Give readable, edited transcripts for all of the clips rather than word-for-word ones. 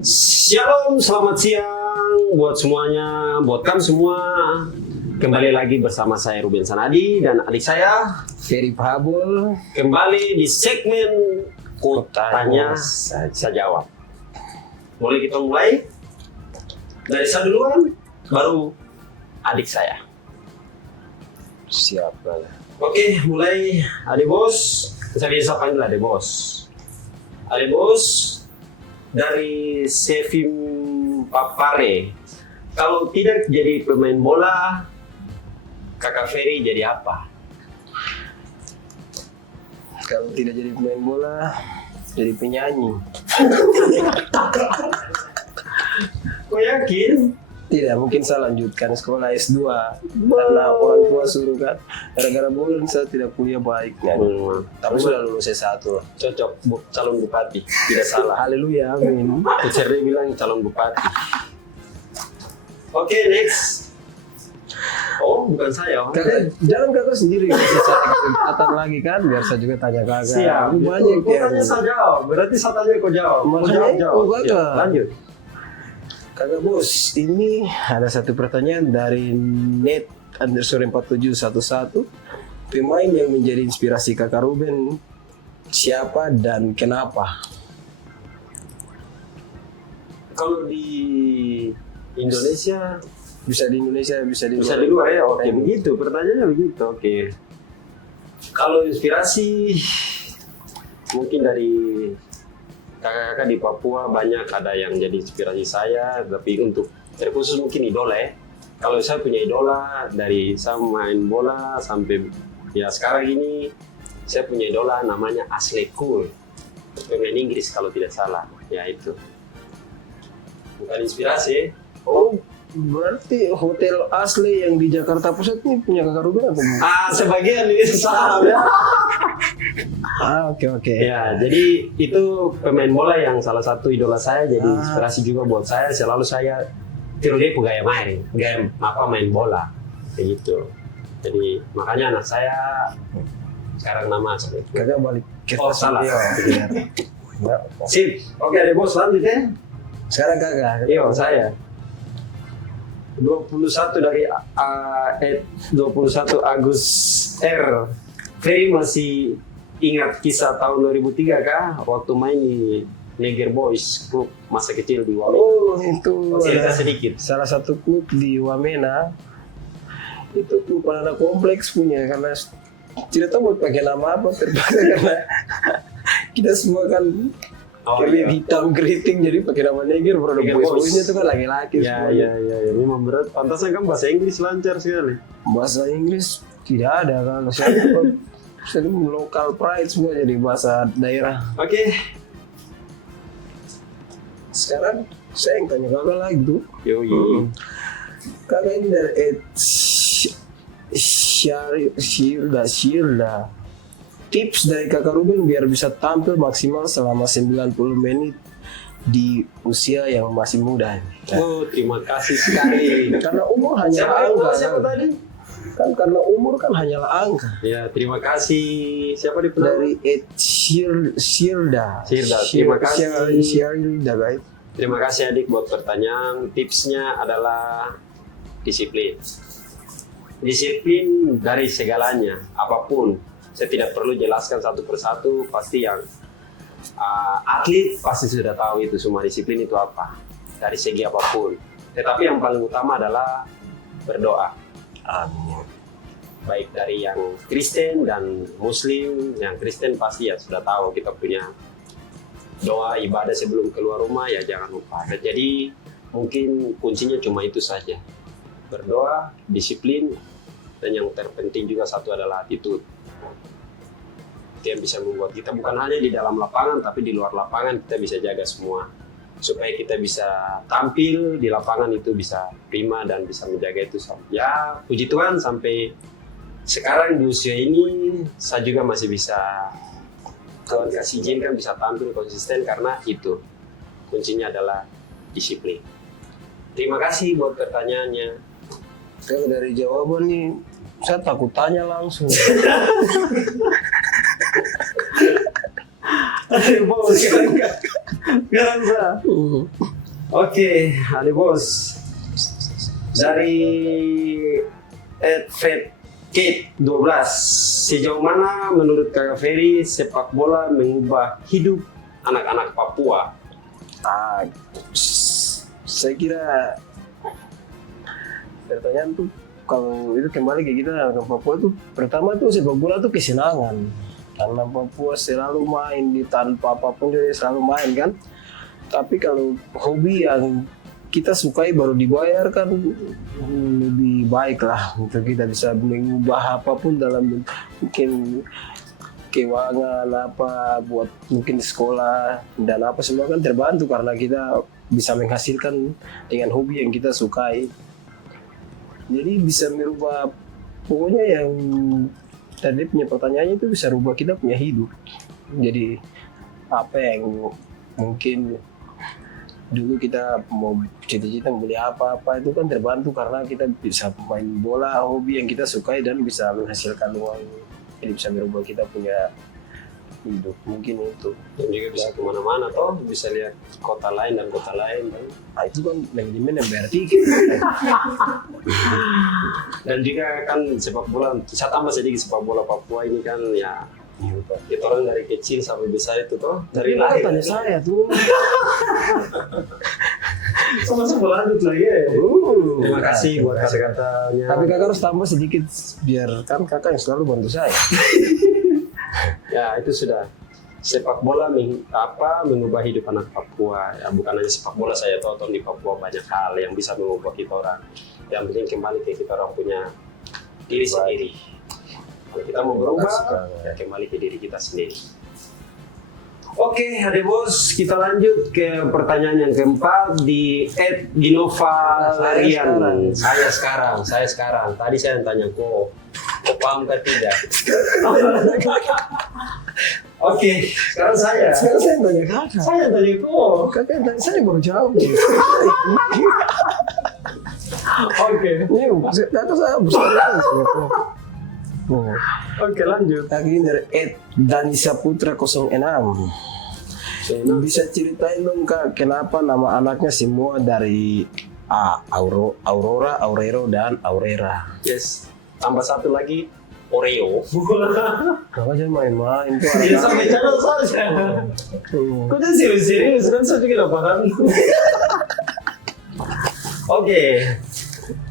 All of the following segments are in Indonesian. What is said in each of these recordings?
Shalom, selamat siang buat semuanya, buat kamu semua. Kembali lagi bersama saya Ruben Sanadi dan adik saya Ferry Pahabol. kembali di segmen Kotanya Saya Jawab. Boleh kita mulai? Dari saya duluan, baru adik saya. Siapa? Oke, mulai adik bos. Saya bisa panggil adik bos. Adik bos dari Sevim Papare. Kalau tidak jadi pemain bola, Kakak Ferry jadi apa? Kalau tidak jadi pemain bola, jadi penyanyi. Kok yakin? Tidak, mungkin saya lanjutkan sekolah S2 karena orang tua suruh kan. Gara-gara bola saya tidak kuliah baik kan. Tapi sudah lulus S1 lah. Cocok calon bupati, tidak salah. Haleluya, amin. Kucernya bilang calon bupati. Oke, next. Oh, bukan saya. Kakak, jangan kakak sendiri kasih saya kesempatan lagi kan, biar saya juga tanya kakak. Siap. Banyak Kok tanya saya jawab, berarti saya tanya kau jawab. Mau Makanya, jawab. kakak. Ya, lanjut. Kakak bos, ini ada satu pertanyaan dari net_4711. Pemain yang menjadi inspirasi kakak Ruben siapa dan kenapa? Kalau di Indonesia Bisa di Indonesia, bisa di bisa di luar ya. Oke, begitu. Pertanyaannya begitu. Oke. Kalau inspirasi mungkin dari kakak-kakak di Papua banyak ada yang jadi inspirasi saya, tapi untuk terkhusus mungkin idola ya. Kalau saya punya idola dari saya main bola sampai ya sekarang ini saya punya idola namanya Ashley Cole, pemain Inggris kalau tidak salah. Ya itu. Bukan inspirasi. Oh, berarti Hotel Asli yang di Jakarta Pusat ini punya kakak Ruben atau bukan? Sebagian ini salah ya. Oke. Ya, jadi itu pemain bola yang salah satu idola saya, jadi inspirasi juga buat saya. Selalu saya tiru dia gaya main bola, kayak gitu. Jadi makanya anak saya sekarang nama seperti itu. Kakak balik ke Salah. Iya. Sip, oke deh bos, lanjut ya. Sekarang kakak. Iya, saya 21 dari 21 Agus R. Ferry masih ingat kisah tahun 2003 kah? Waktu main di Neger Boys, klub masa kecil di Wamena. Oh, itu Cerita ada sedikit. salah satu klub di Wamena. Itu klub anak kompleks punya, karena tidak tahu mau pakai nama apa, terpaksa karena kita semua kan hitam keriting, jadi pakai nama Neger. Produk Neger Boys. boys-boysnya itu kan laki-laki Ya, semua. memang berat. Pantasnya kan bahasa Inggris lancar sekali. Bahasa Inggris tidak ada kan, saya lokal pride semua jadi bahasa daerah. Oke. Sekarang saya yang tanya kakak lagi tuh. Yoi. Kakak ini dari Shirda. Tips dari kakak Ruben biar bisa tampil maksimal selama 90 menit di usia yang masih muda. Oh, terima kasih sekali. Karena umur hanyalah angka. Siapa tadi? Kan karena umur kan hanyalah angka. Ya, terima kasih. Siapa di Dari Shirda. Terima kasih. Shirda, guys. Terima kasih adik buat pertanyaan. Tipsnya adalah disiplin. Disiplin dari segalanya, apapun. Saya tidak perlu jelaskan satu persatu, pasti yang atlet pasti sudah tahu itu semua disiplin itu apa, dari segi apapun. Tetapi yang paling utama adalah berdoa. Amin. Baik dari yang Kristen dan Muslim. Yang Kristen pasti ya sudah tahu kita punya doa ibadah sebelum keluar rumah, ya jangan lupa. Jadi mungkin kuncinya cuma itu saja, berdoa, disiplin, dan yang terpenting juga satu adalah attitude. Itu yang bisa membuat kita bukan hanya di dalam lapangan, tapi di luar lapangan kita bisa jaga semua, supaya kita bisa tampil di lapangan itu bisa prima dan bisa menjaga itu. Ya puji Tuhan sampai sekarang di usia ini saya juga masih bisa, Tuhan kasih izinkan bisa tampil konsisten, karena itu kuncinya adalah disiplin. Terima kasih buat pertanyaannya. Kalau dari jawaban nih, saya takut tanya langsung. Ayo, sekarang saya. Oke, Ade Bos. Dari Fred Kate 12, sejauh mana menurut Kakak Ferry sepak bola mengubah hidup anak-anak Papua? Ah, saya kira pertanyaan tuh kalau itu kembali ke kita ke Papua tuh pertama tuh sepak bola tuh kesenangan karena Papua selalu main di tanpa apapun dia selalu main kan. Tapi kalau hobi yang kita sukai baru dibayar kan lebih baik lah untuk kita bisa mengubah apapun dalam mungkin keuangan apa buat mungkin sekolah dan apa semua kan terbantu karena kita bisa menghasilkan dengan hobi yang kita sukai. Jadi bisa merubah pokoknya yang tadi punya pertanyaannya itu bisa rubah kita punya hidup. Jadi apa yang mungkin dulu kita mau cita-cita beli apa-apa itu kan terbantu karena kita bisa main bola hobi yang kita sukai dan bisa menghasilkan uang. Jadi bisa merubah kita punya hidup mungkin itu. Dan juga bisa kemana-mana toh, bisa lihat kota lain dan kota lain. Nah itu kan manajemen yang bayar tiket. Dan juga kan sepak bola, saya tambah sedikit sepak bola Papua ini kan ya kita orang dari kecil sampai besar itu toh dari lahir. Tanya saya tuh. Sama-sama lanjut lagi ya. Terima kasih buat kata-katanya. Tapi kakak harus tambah sedikit biar kan kakak yang selalu bantu saya. Ya itu sudah sepak bola mengubah hidup anak Papua. Ya bukan hanya sepak bola saya tonton di Papua banyak hal yang bisa mengubah kita orang. Yang penting kembali ke kita orang punya diri sendiri. Kalau kita mau berubah, ya kembali ke diri kita sendiri. Oke, Ade Bos, kita lanjut ke pertanyaan yang keempat di @Dinova Larian. Saya sekarang. Tadi saya tanya kok paham kan tidak? Oke, sekarang saya. Sekarang saya tanya kakak. Saya tanya kok. Kakak tanya saya baru jawab. Oke. Ini kakak saya besar. Oke, lanjut. Lagi dari Danisa Putra 06. Bisa ceritain dong kak, kenapa nama anaknya semua dari Aurora, Aurero, dan Aurera? Yes. Tambah satu lagi, Oreo. Kakak jangan main-main tuh Dia sampai channel saja. Kok dia serius-serius kan saya juga nggak paham. Oke.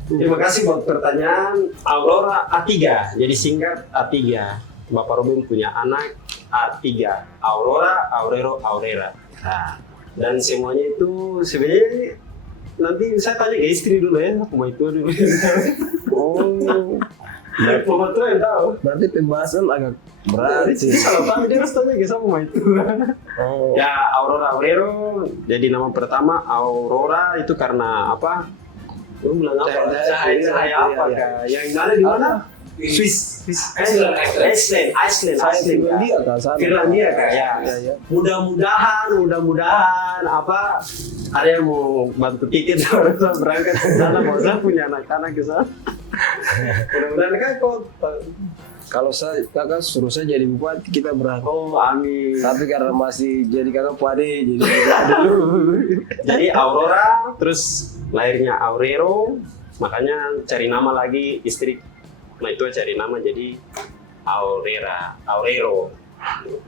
Terima kasih buat pertanyaan. Aurora A3, jadi singkat A3. Bapak Robin punya anak A3, Aurora, Aurero, Aurera. Nah, dan semuanya itu sebenarnya nanti saya tanya ke istri dulu ya, aku mau itu dulu. Oh, Bapak tua yang tahu. berarti pembahasan agak berat sih. Kalau tahu dia harus tanya ke saya mau itu. Oh, Ya Aurora Aurero, jadi nama pertama Aurora itu karena apa? Lu bilang apa? Cahaya apa kak? Yang ada di mana? Swiss, Iceland. Finlandia kan sana. Finlandia kak ya. Ya. Mudah-mudahan apa? Ada yang mau bantu tiket orang berangkat ke sana, mau saya punya anak-anak ke sana. Mudah-mudahan kan kok. Kalau saya kakak suruh saya jadi bupati kita berangkat. Oh amin. Tapi karena masih jadi kakak pade jadi dulu. Jadi Aurora, terus lahirnya Aurero, makanya cari nama lagi istri. Nah itu cari nama jadi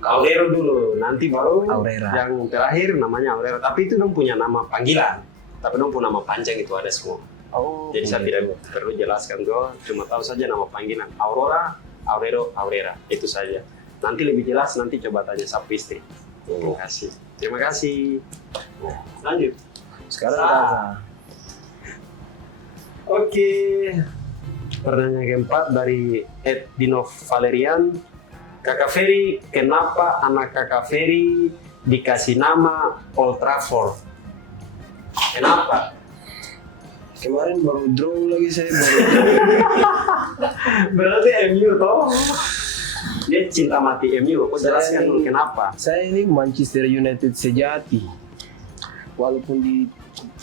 Aurero dulu, nanti baru Aurera. yang terakhir namanya Aurera. Tapi itu dong punya nama panggilan, tapi dong punya nama panjang itu ada semua. Oh, Jadi saya tidak perlu jelaskan tuh, cuma tahu saja nama panggilan Aurora, Aurero, Aurera, itu saja. Nanti lebih jelas nanti coba tanya sapu istri. Terima kasih. Lanjut. sekarang kakak. Oke. Pertanyaan keempat dari @Dinov Valerian. Kakak Ferry, kenapa anak Kakak Ferry dikasih nama Old Trafford? Kenapa? Kemarin baru draw lagi saya Berarti MU toh? Dia cinta mati MU. Kok jelaskan dulu kenapa? Saya ini Manchester United sejati. Walaupun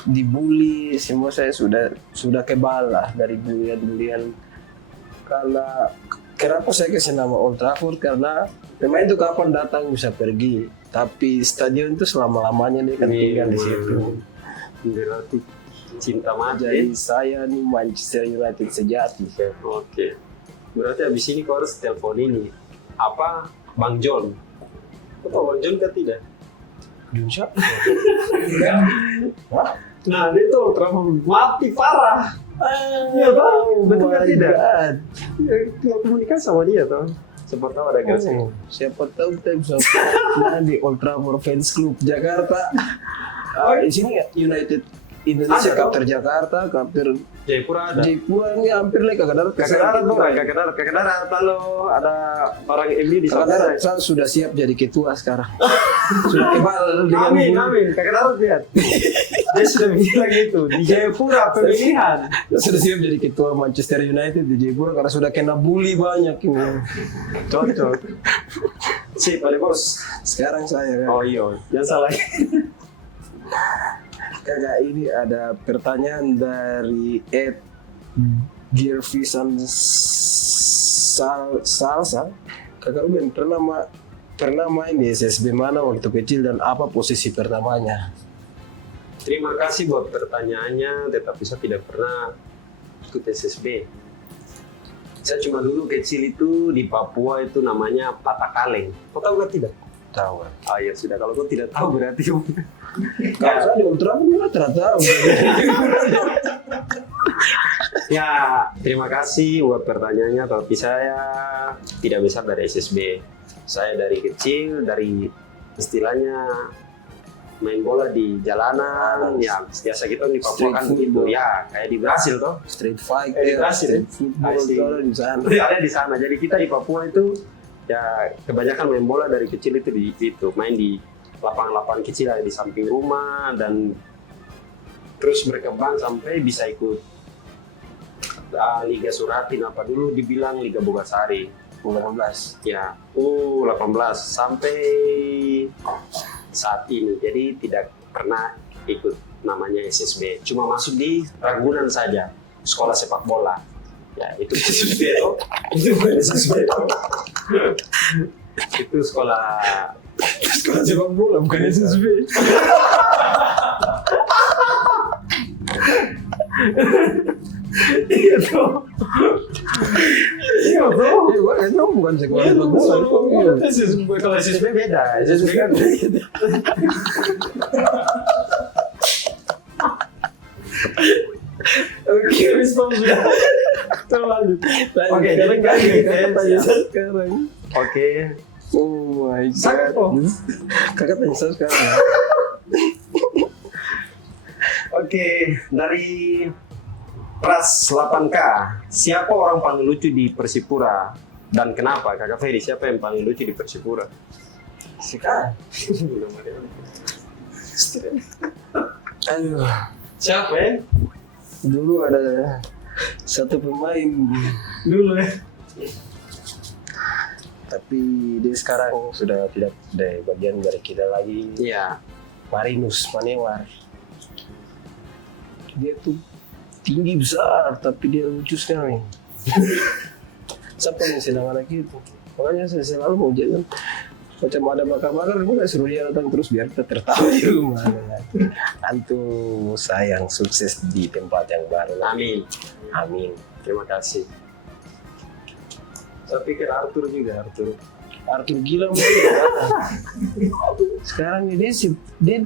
dibully, semua saya sudah kebal lah dari bulian. Karena kenapa saya kasih nama Old Trafford? Karena pemain itu kapan datang bisa pergi, tapi stadion itu selama-lamanya dia kan tinggal di situ. Berarti cinta Jadi mati. saya nih Manchester United sejati. Oke. Berarti abis ini kau harus telepon ini. Apa? Bang John. Kau tahu Bang John kan tidak? Junsa? Nah, itu Ultraman mati parah. Iya tahu, betul kan tidak? Kau komunikasi sama dia toh. Siapa tahu ada garis. Siapa tahu kita bisa di Ultramar Fans Club Jakarta. Di sini ya United Indonesia, Ada, Kapter Jakarta, Kapter Jayapura ada. Jayapura ini hampir lah kakak darat. Kakak darat kalau ada orang MU di Kakak sana. darat saya sudah siap jadi ketua sekarang. Sudah kebal dengan Amin. Kakak darat lihat. Dia sudah bilang gitu di Jayapura pemilihan. sudah siap jadi ketua Manchester United di Jayapura karena sudah kena bully banyak ini. Cocok. Sip, ada bos. Sekarang saya kan. Oh iya, jangan salah. Kakak ini ada pertanyaan dari Ed Girvisan Salsa. Kakak Ruben pernah main di SSB mana waktu kecil dan apa posisi pertamanya? Terima kasih buat pertanyaannya, tetapi saya tidak pernah ikut SSB. Saya cuma dulu kecil itu di Papua itu namanya Patakaleng. Kau tahu nggak tidak? Tahu. Ah ya sudah, kalau kau tidak tahu berarti. Kalau saya di Ultra pun ternyata Ya, terima kasih buat pertanyaannya, tapi saya tidak besar dari SSB. Saya dari kecil, dari istilahnya main bola di jalanan, ya biasa kita di Papua kan Street begitu, football. ya kayak di Brasil toh. street fight, Di Brasil. street football I see. itu ada di sana. Ada di sana. Jadi kita di Papua itu ya kebanyakan main bola dari kecil itu di itu, main di lapangan-lapangan kecil ada di samping rumah dan terus berkembang sampai bisa ikut Liga Suratin apa dulu dibilang Liga Bogasari. 18. Ya, 18 sampai saat ini. Jadi tidak pernah ikut namanya SSB. Cuma masuk di Ragunan saja, sekolah sepak bola. Ya, itu SSB toh. Itu SSB toh. Itu sekolah Sepak bola bukan SSB. Iya toh. Iya toh. Itu bukan sekolah sepak bola. Iya. Kalau SSB beda. SSB kan beda. Oke, respon sudah. Terlalu. Oke, sekarang jadi tanya saya sekarang. Oke. Oh my Sakit, god. oh. Kakak tanya saya sekarang. Oke, dari Pras 8K, siapa orang paling lucu di Persipura dan kenapa? Kakak Ferry, siapa yang paling lucu di Persipura? Sekarang. Aduh. Siapa ya? Dulu ada satu pemain, Dulu ya. tapi dia sekarang sudah tidak ada bagian dari kita lagi. Iya. Marinus Manewar. Dia tuh tinggi besar, tapi dia lucu sekali. Siapa yang senang anak itu? Makanya saya selalu mau jalan. Macam ada bakar-bakar, gue gak suruh dia datang terus biar kita tertawa di rumah. Antum sayang sukses di tempat yang baru. Amin. Amin. Terima kasih. Saya pikir Arthur juga, Arthur. Arthur gila mau sekarang ini dia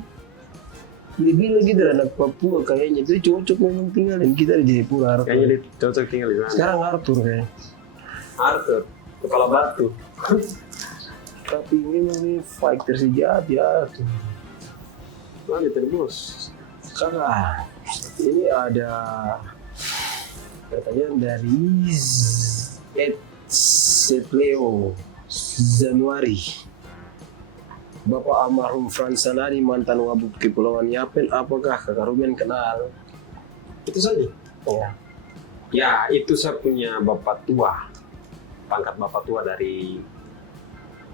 lebih lagi dari anak Papua kayaknya. Dia cocok memang tinggalin kita di Jayapura. Arthur. Kayaknya dia cocok tinggal di sana. Sekarang Arthur kayaknya. Arthur, kepala batu. Tapi memang ini fighter sejati Arthur. Mana terus? Kakak, ini ada pertanyaan dari Ed Setleo Januari. Bapak almarhum Frans Sanadi mantan Wabub Kepulauan Yapen, apakah Kakak Ruben kenal? Itu saja. Ya. Ya, itu saya punya bapak tua. Pangkat bapak tua dari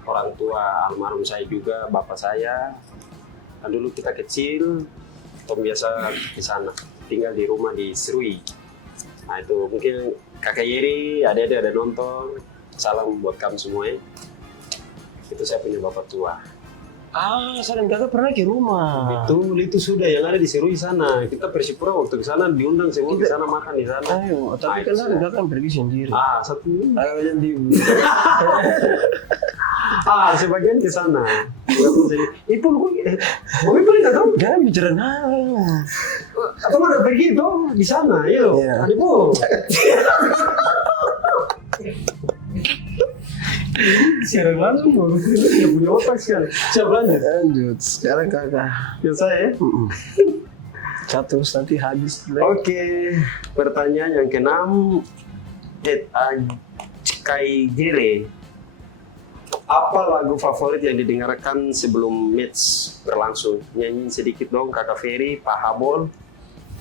orang tua almarhum saya juga, bapak saya. Dan dulu kita kecil, Tom biasa di sana, tinggal di rumah di Serui. Nah itu mungkin kakak Yeri, adik-adik ada nonton, salam buat kamu semua. Itu saya punya bapak tua. Saya dan kakak pernah ke rumah. Betul, itu sudah yang ada di Serui sana. Kita Persipura waktu ke sana diundang semua ke sana makan di sana. Ayo, tapi kan saya dan kakak pergi sendiri. Satu. Agak yang di Sebagian ke sana. Itu kok boleh nggak tahu? jangan bicara Atau udah pergi dong di sana, yuk. Iya. Adipo. Sekarang langsung mau dia punya otak sekali. Siapa lanjut? lanjut. Sekarang kakak. Ya saya. Satu nanti habis. Oke, pertanyaan yang keenam. Kai Gere. Apa lagu favorit yang didengarkan sebelum match berlangsung? Nyanyiin sedikit dong, Kakak Ferry, Pak Habol.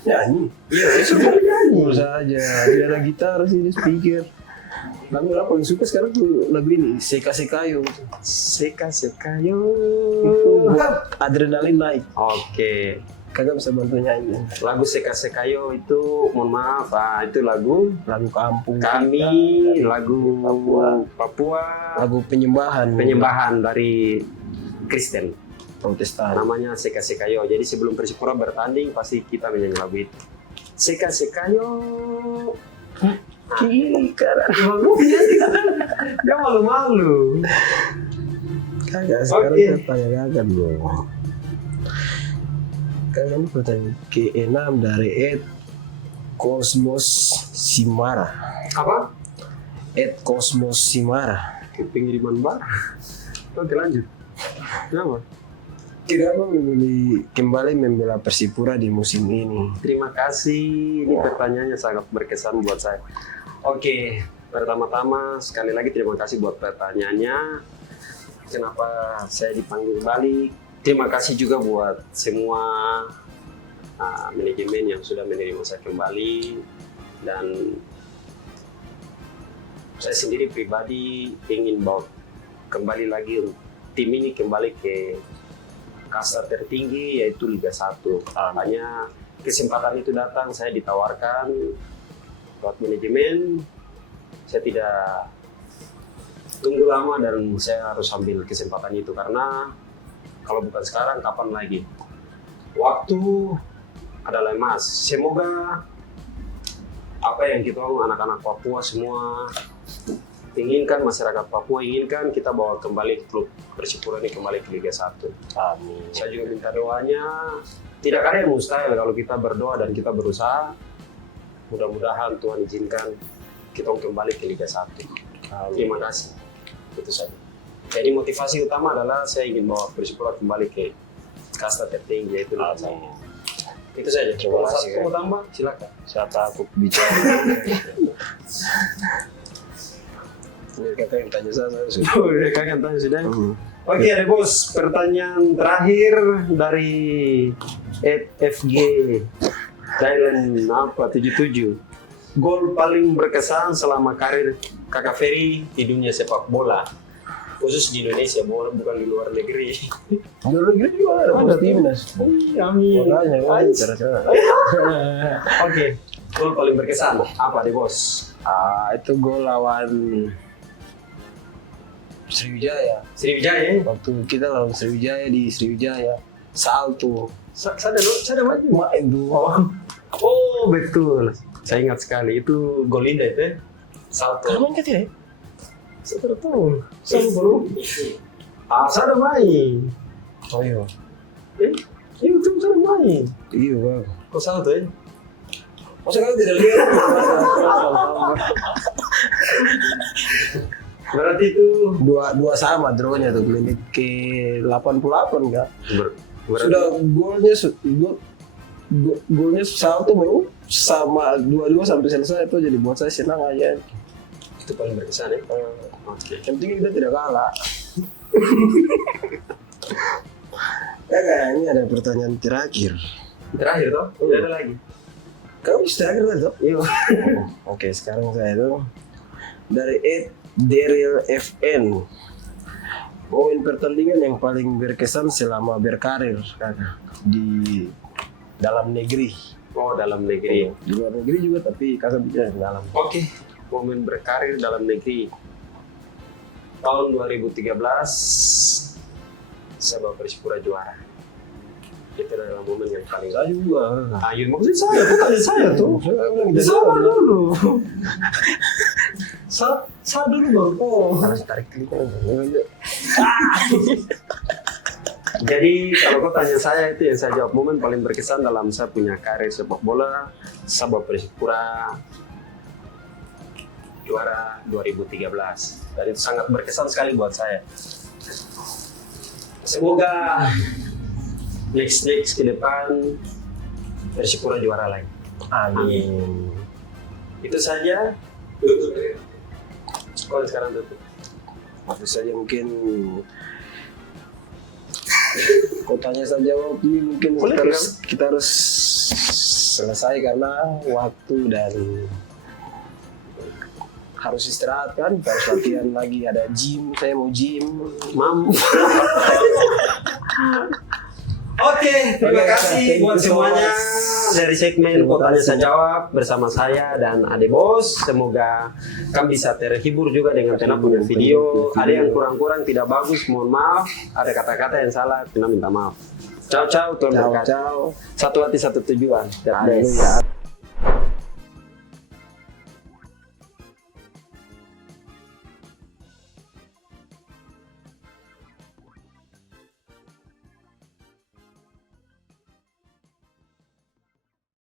Nyanyi. Iya, sudah nyanyi. Bisa aja. Dia ada gitar sih, di speaker. Lagu apa yang suka sekarang tuh lagu ini Seka Sekayo. Seka Sekayo. Itu buat adrenalin naik. Oke, Kakak bisa bantu nyanyi. lagu Seka Sekayo itu, mohon maaf, itu lagu Lagu kampung. kami, kita, lagu Papua, lagu penyembahan dari Kristen. Protestan. Namanya Seka Sekayo. Jadi sebelum Persipura bertanding pasti kita menyanyi lagu itu. Seka Sekayo. Kiri kanan. Malu ya. Dia malu-malu. Kakak sekarang Oke. saya tanya kakak dulu. Kakak ini pertanyaan ke-6 dari Cosmos Simara. Apa? Cosmos Simara. Pengiriman bar. Oke, lanjut. Kenapa? Kenapa memilih kembali membela Persipura di musim ini? Terima kasih. Ini pertanyaannya sangat berkesan buat saya. Oke, pertama-tama sekali lagi terima kasih buat pertanyaannya. Kenapa saya dipanggil balik? Terima kasih juga buat semua manajemen yang sudah menerima saya kembali, dan saya sendiri pribadi ingin bawa kembali lagi tim ini kembali ke kasta tertinggi, yaitu Liga 1. Hanya kesempatan itu datang, saya ditawarkan buat manajemen, saya tidak tunggu lama dan saya harus ambil kesempatan itu, karena kalau bukan sekarang kapan lagi? Waktu adalah emas. Semoga apa yang kita mau anak-anak Papua semua inginkan, masyarakat Papua inginkan, kita bawa kembali klub Persipura ini kembali ke Liga 1. Amin. Saya juga minta doanya. Tidak ada yang mustahil kalau kita berdoa dan kita berusaha. Mudah-mudahan Tuhan izinkan kita kembali ke Liga 1. Terima kasih. Itu saja. Jadi motivasi utama adalah saya ingin bawa Persipura kembali ke kasta tertinggi, yaitu Liga 1. Itu saja. Terima Kalau kasih. satu mau tambah, silakan. Saya takut bicara. Ini kakak yang tanya saya sudah. Udah kangen tanya sudah. Oke, ada bos. Pertanyaan terakhir dari FG Thailand 77. Gol paling berkesan selama karir Kakak Ferry di dunia sepak bola, khusus di Indonesia, bukan di luar negeri. Di luar negeri juga ada timnas. Amin. Makanya kan Ais. cara-cara. Oke, gol paling berkesan apa deh bos? Itu gol lawan Sriwijaya. Sriwijaya. Waktu kita lawan Sriwijaya di Sriwijaya, salto. Saya maju. Main tuh. Oh betul. Saya ingat sekali itu gol indah itu. Salto. Kamu ingat ya? Saya tidak tahu. Saya belum. Saya udah main. Oh iya. Itu saya udah main. Iya bang. Kok salto ya? Masa kalian tidak lihat? Berarti itu Dua sama drawnya tuh menit ke 88 enggak? berarti Sudah golnya salto baru sama dua sampai selesai itu, jadi buat saya senang aja. itu paling berkesan ya. Oke. Yang penting kita tidak kalah. Kakak, ini ada pertanyaan terakhir. Terakhir toh? Tidak ada lagi. Kamu bisa terakhir kan, Dok? Iya. Oke, sekarang saya itu dari Daryl FN. Momen pertandingan yang paling berkesan selama berkarir, kakak, di dalam negeri. Oh, dalam negeri. Di luar negeri juga, tapi kakak bicara dalam. Oke. Momen berkarir dalam negeri. Tahun 2013 Sabah Persipura juara. Itu adalah momen yang paling. Saya juga. Ayo maksud saya, bukan saya tuh. Sama dulu. Saya dulu baru. Oh. Harus tarik klik. Jadi kalau kau tanya saya itu yang saya jawab momen paling berkesan dalam saya punya karir sepak bola Sabah Persipura juara 2013 dan itu sangat berkesan sekali buat saya. Semoga next ke depan Persipura juara lagi. Amin. Itu saja. Sekolah sekarang tutup. Maksud saja mungkin kotanya saja ini mungkin kita harus selesai karena waktu dan harus istirahat kan, harus latihan lagi, ada gym, saya mau gym. Mam. Oke, terima kasih buat semuanya dari segmen Kotanya Saya Jawab bersama saya dan Ade Bos. Semoga kami bisa terhibur juga dengan Tena punya video. Ada yang kurang-kurang tidak bagus, mohon maaf. Ada kata-kata yang salah, Tena minta maaf. Ciao, Tuhan berkati. Ciao. Satu hati, satu tujuan. Haleluya.